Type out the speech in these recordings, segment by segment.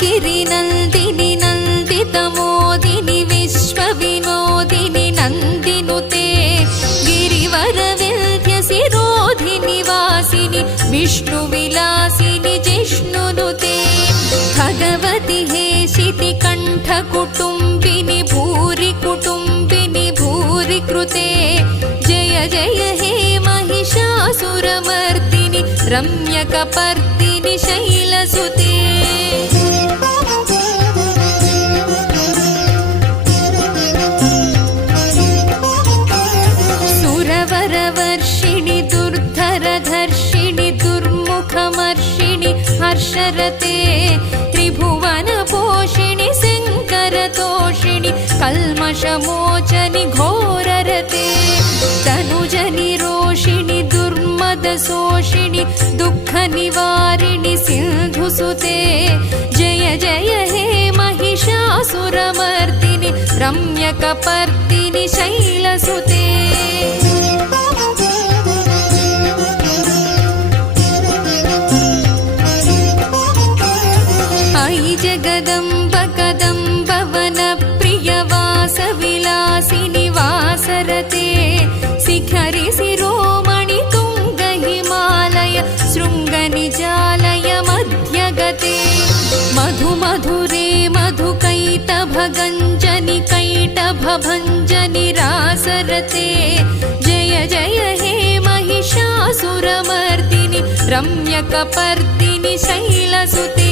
गिरिनन्दिनि नन्दितमोदिनि विश्वविनोदिनि नन्दिनुते गिरिवरविन्ध्यसिरोधिनि वासिनि विष्णुविलासिनि जिष्णुनुते भगवति हेशिति कण्ठकुटुम्बिनि भूरि कुटुम्बिनि भूरि कृते जय जय हे महिषासुरमर्दिनि रम्यकपर्दिनि शैलसुते सुरवरवर्षिणि दुर्धरधर्षिणि दुर्मुखमर्षिणि हर्षरते त्रिभुवनपोषिणि शङ्करतोषिणि कल्मषमोचनि घोररते तनुजनि रोषिणि दुर्मदशोषिणि दुःखनिवारिणि सिन्धुसुते जय जय हे महिषासुरमर्दिनि रम्यकपर्दिनि शैलसुते अयि जगदम्ब कदम्ब वनप्रियवासविलासिनि वासरते शिखरि शिरोमणि तुङ्ग हिमालय शृङ्गनिजालय मध्यगते मधुमधुरे मधुकैटभगञ्जनि कैटभभञ्जनि रासरते जय जय हे महिषासुरमर्दिनि रम्यकपर्दिनि शैलसुते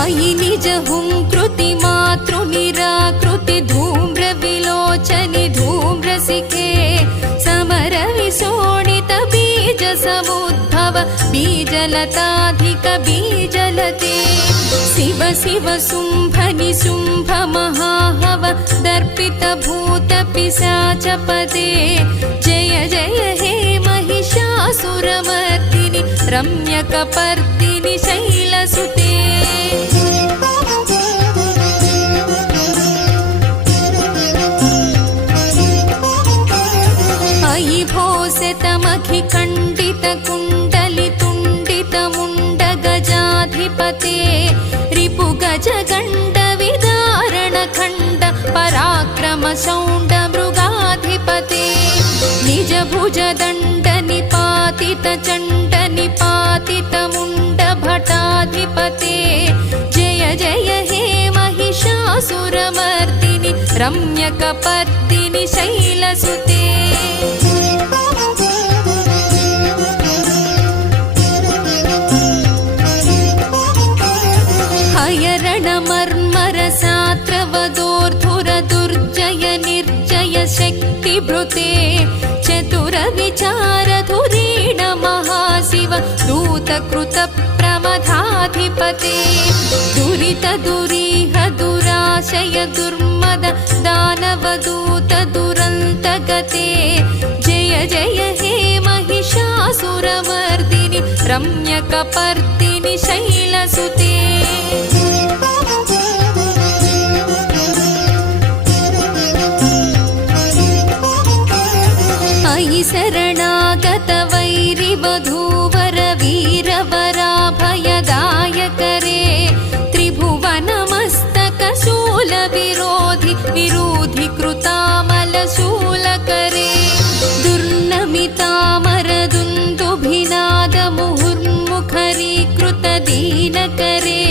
अयि निज हुंकृति मातृनिराकृति धूम्रविलोचनि धूम्रसिके समरविशोणित बीज समुद्भव बीजलताधिक बीजलते शिव शिव शुम्भनि शुम्भ महाहव दर्पित भूत पिशाचपदे जय जय हे महिषासुरमर्दिनि रम्यकपर्दिनि शैलसुते अयि भोसितमखि खण्डित कुण्डलि तुण्डित मुण्ड गजाधिपते रिपु गज गण्ड विदारण खण्ड पराक्रम शौण्ड मृगाधिपते निज भुज दण्ड निपातित चण्ड निपातित मुण्ड भटाधिपते जय जय हे महिषासुरमर्दिनि रम्यकपर्दिनि शैलसुते हयरणमर्मरसात्रवदोर्धुर दुर्जय निर्जय शक्तिभृते चतुर विचारधुरीण महाशिव दूतकृत प्रमथाधिपते दुरित दुरीह दुराशय दुर्मद दानवदूत दुरन्तगते जय जय हे महिषासुरमर्दिनि रम्यकपर्दिनि शैलसुते अयि शरणागत वैरिवधूवर वीरवराभयदायकरे त्रिभुवनमस्तक शूलविरोधि विरोधि कृतामलशूलकरे दुर्नमितामरदुन्दुभिनाद मुहुर्मुखरीकृत दीनकरे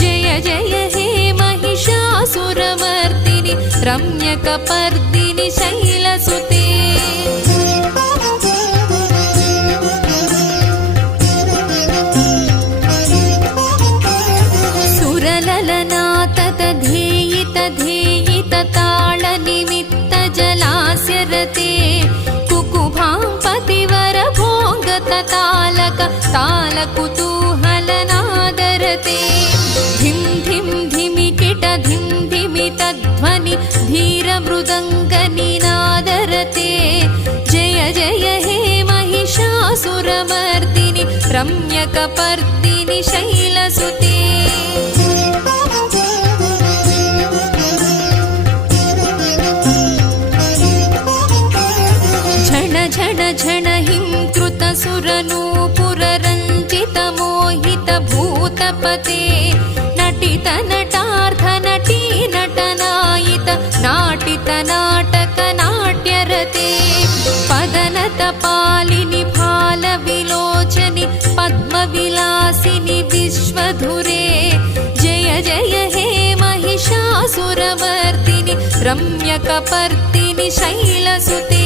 जय जय हे महिषासुरमर्दिनि रम्यकपर्दिनि शैलसुते सुरललनाततधेयित धेयित ताळनिमित्त जलास्यरते कुकुभां पतिवर भोगत तालक तालकुतूहलनादरते धिं धिं धिमिकिट धिं धिमितध्वनि धीरमृदङ्गनिनादरते जय जय हे महिषासुरमर्दिनि रम्यकपर्दिनि शैलसुते झण झण झण हिंकृतसुरनूपुररञ्जितमोहितभूतपते नटित नटार्थ नटी नटनायित नाटित नाटक नाट्यरते पदनतपालिनि फालविलोचनि पद्मविलासिनि विश्वधुरे जय जय हे महिषासुरवर्दिनि रम्यकपर्दिनि शैलसुते